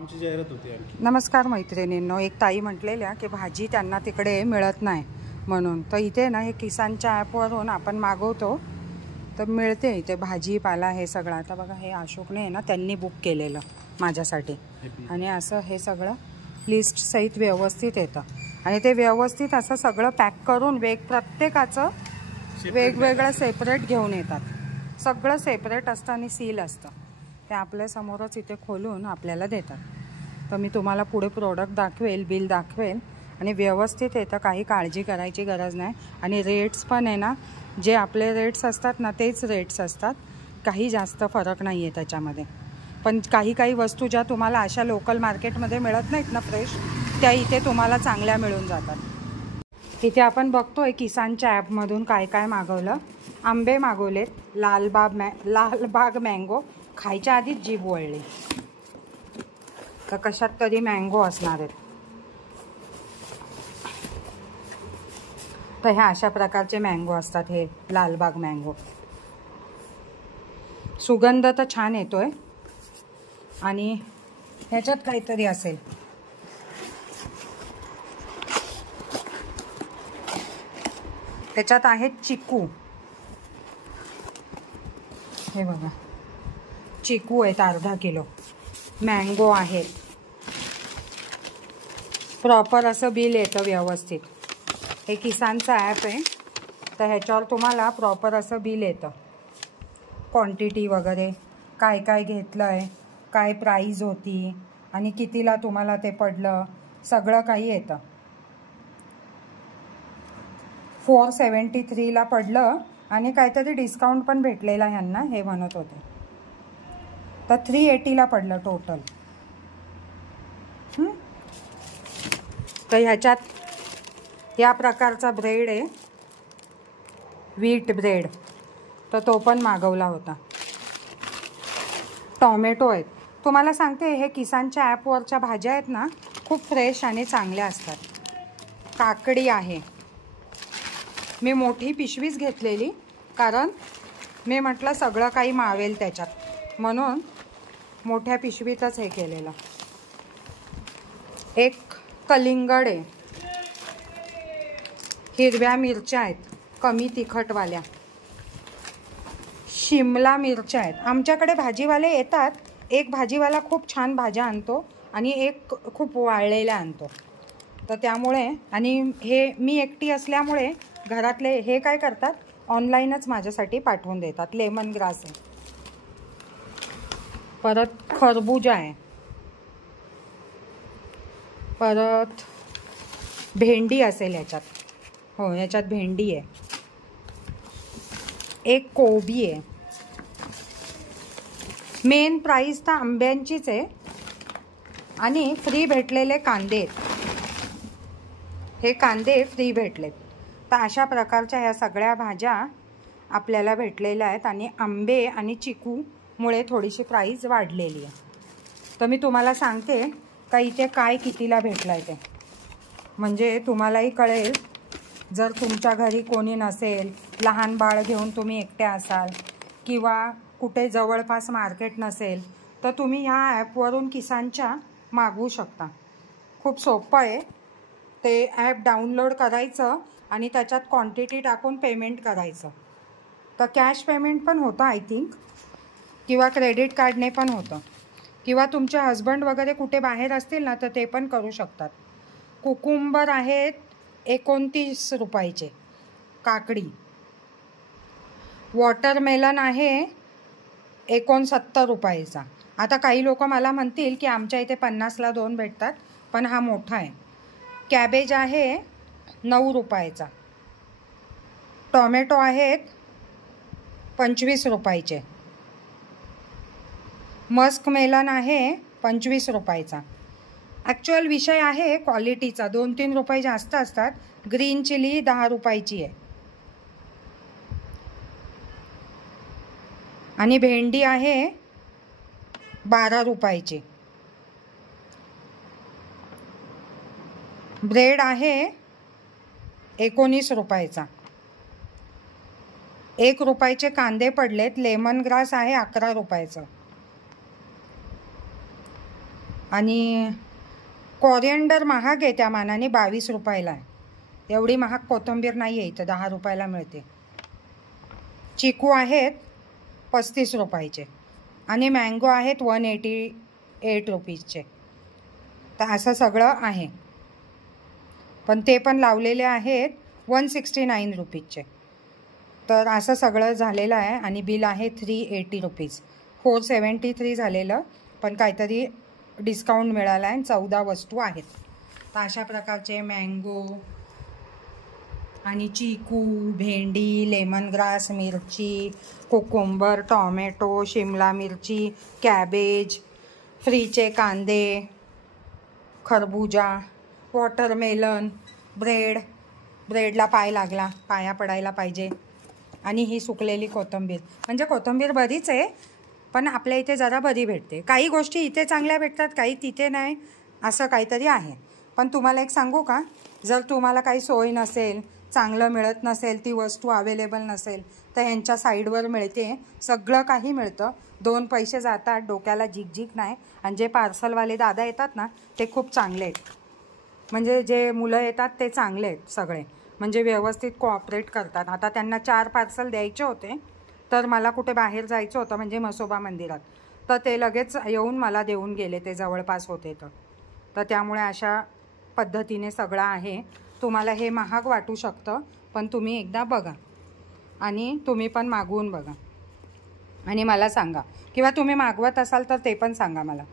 आमची जाहिरात होती आणखी। नमस्कार मैत्रिणींनो, एक ताई म्हटलेल्या की भाजी त्यांना तिकडे मिळत नाही म्हणून, तर इथे ना हे किसानच्या ॲपवरून आपण मागवतो तर मिळते इथे भाजीपाला हे सगळं। आता बघा हे अशोकने ना त्यांनी बुक केलेलं माझ्यासाठी आणि असं हे सगळं लिस्ट सहित व्यवस्थित येतं आणि ते व्यवस्थित असं सगळं पॅक करून प्रत्येकाचं वेगवेगळं सेपरेट घेऊन येतात। सगळं सेपरेट असतं आणि सील असतं, ते आपल्या समोरच इथे खोलून आपल्याला देतात। तर मी तुम्हाला पुढे प्रोडक्ट दाखवेल, बिल दाखवेल आणि व्यवस्थित येतं, काही काळजी करायची गरज नाही। आणि रेट्स पण आहे ना, जे आपले रेट्स असतात ना तेच रेट्स असतात, काही जास्त फरक नाही आहे त्याच्यामध्ये। पण काही वस्तू ज्या तुम्हाला अशा लोकल मार्केटमध्ये मिळत नाहीत ना फ्रेश, त्या इथे तुम्हाला चांगल्या मिळून जातात। इथे आपण बघतोय किसानच्या ॲपमधून काय काय मागवलं। आंबे मागवलेत, लालबाग मँगो, खायच्या आधीच जीभ वळली, तर कशात तरी मँगो असणार आहेत। तर ह्या अशा प्रकारचे मँगो असतात, हे लालबाग मँगो। सुगंध तर छान येतोय आणि ह्याच्यात काहीतरी असेल। त्याच्यात आहेत चिकू, हे बघा चिकू आहेत अर्धा किलो, मँगो आहेत, प्रॉपर असं बिल येतं व्यवस्थित। हे किसानचं ॲप आहे तर ह्याच्यावर तुम्हाला प्रॉपर असं बिल येतं, क्वांटिटी वगैरे काय काय घेतलं आहे, काय प्राईज होती आणि कितीला तुम्हाला ते पडलं, सगळं काही येतं। 473 ला पडलं आणि काहीतरी डिस्काउंट पण भेटलेला ह्यांना, हे म्हणत होते, तर 380 ला पडलं टोटल। तर ह्याच्यात या प्रकारचा ब्रेड आहे, व्हीट ब्रेड, तर तो पण मागवला होता। टॉमॅटो आहेत, तुम्हाला सांगते हे किसानच्या ॲपवरच्या भाज्या आहेत ना, खूप फ्रेश आणि चांगल्या असतात। काकडी आहे, मी मोठी पिशवीच घेतलेली कारण मी म्हटलं सगळं काही मावेल त्याच्यात, म्हणून मोठ्या पिशवीतच हे केलेलं। एक कलिंगड आहे, हिरव्या मिरच्या आहेत कमी तिखटवाल्या, शिमला मिरच्या आहेत। आमच्याकडे भाजीवाले येतात, एक भाजीवाला खूप छान भाज्या आणतो आणि एक खूप वाळलेल्या आणतो, तर त्यामुळे आणि हे मी एकटी असल्यामुळे घरातले हे काय करतात, ऑनलाईनच माझ्यासाठी पाठवून देतात। लेमन ग्रास आहे, परत खरबूजा आहे, परत भेंडी असेल याच्यात, हो याच्यात भेंडी आहे, एक कोबी आहे। मेन प्राईस तर आंब्यांचीच आहे आणि फ्री भेटलेले कांदे आहेत, हे कांदे फ्री भेटलेत। तर अशा प्रकारच्या ह्या सगळ्या भाज्या आपल्याला भेटलेल्या आहेत आणि आंबे आणि चिकूमुळे थोडीशी प्राईस वाढलेली आहे। तर मी तुम्हाला सांगते का इथे काय कितीला भेटलं आहे ते, म्हणजे तुम्हालाही कळेल। जर तुमच्या घरी कोणी नसेल, लहान बाळ घेऊन तुम्ही एकटे असाल किंवा कुठे जवळपास मार्केट नसेल, तर तुम्ही ह्या ॲपवरून किसानच्या मागवू शकता। खूप सोपं आहे, ते ॲप डाउनलोड करायचं आणि त्याच्यात क्वांटिटी टाकून पेमेंट करायचं। तर कॅश पेमेंट पण होतं आय थिंक, किंवा क्रेडिट कार्डने पण होतं, किंवा तुमचे हस्बंड वगैरे कुठे बाहेर असतील ना तर ते पण करू शकतात। कुकुंबर आहेत 29 रुपयाचे, काकडी, वॉटरमेलन आहे 69 रुपयाचा। आता काही लोक मला म्हणतील की आमच्या इथे 50ला 2 भेटतात, पण हा मोठा आहे। कॅबेज आहे 9 रुपयाचा, टोमॅटो आहेत 25 रुपयाचे, मस्क मेलन आहे 25 रुपयाचा। ॲक्च्युअल विषय आहे क्वालिटीचा, 2-3 रुपये जास्त असतात। ग्रीन चिली 10 रुपयाची आहे आणि भेंडी आहे 12 रुपयाची। ब्रेड आहे 19 रुपयाचा, 1 रुपयाचे कांदे पडलेत, लेमन ग्रास आहे 11 रुपयाचं, आणि कॉरिएंडर महाग आहे त्या मानाने, 22 रुपयाला आहे. एवढी महाग कोथिंबीर नाही आहे इथं, 10 रुपयाला मिळते. चिकू आहेत 35 रुपयाचे आणि मँगो आहेत 188 रुपीजचे. तर असं सगळं आहे. पण ते पण लावलेले आहेत 169 रुपीजचे. तर असं सगळं झालेलं आहे आणि बिल आहे 380 रुपीज. 473 झालेलं, पण काहीतरी डिस्काउंट मिळाला आहे. 14 वस्तू आहेत. तर अशा प्रकारचे मँगो आणि चिकू, भेंडी, लेमन ग्रास, मिरची, कोकुंबर, टॉमॅटो, शिमला मिरची, कॅबेज, फ्रीचे कांदे, खरबुजा, वॉटरमेलन, ब्रेडला पाय लागला, पाया पडायला पाहिजे. आणि ही सुकलेली कोथिंबीर. म्हणजे कोथिंबीर बरीच आहे, पण आपल्या इथे जरा बरी भेटते. काही गोष्टी इथे चांगल्या भेटतात, काही तिथे नाही, असं काहीतरी आहे. पण तुम्हाला एक सांगू का, जर तुम्हाला काही सोय नसेल, चांगलं मिळत नसेल, ती वस्तू अवेलेबल नसेल, तर यांच्या साईडवर मिळते. सगळं काही मिळतं. 2 पैसे जातात, डोक्याला झिकझिक नाही. आणि जे पार्सलवाले दादा येतात ना, ते खूप चांगले आहेत. म्हणजे जे मुलं येतात ते चांगले आहेत सगळे. म्हणजे व्यवस्थित कोऑपरेट करतात. आता त्यांना 4 पार्सल द्यायचे होते, तर मला कुठे बाहेर जायचं होतं, म्हणजे म्हसोबा मंदिरात. तर ते लगेच येऊन मला देऊन गेले, ते जवळपास होते तर त्यामुळे अशा पद्धतीने सगळं आहे. तुम्हाला हे महाग वाटू शकतं, पण तुम्ही एकदा बघा आणि तुम्ही पण मागवून बघा आणि मला सांगा, किंवा तुम्ही मागवत असाल तर ते पण सांगा मला.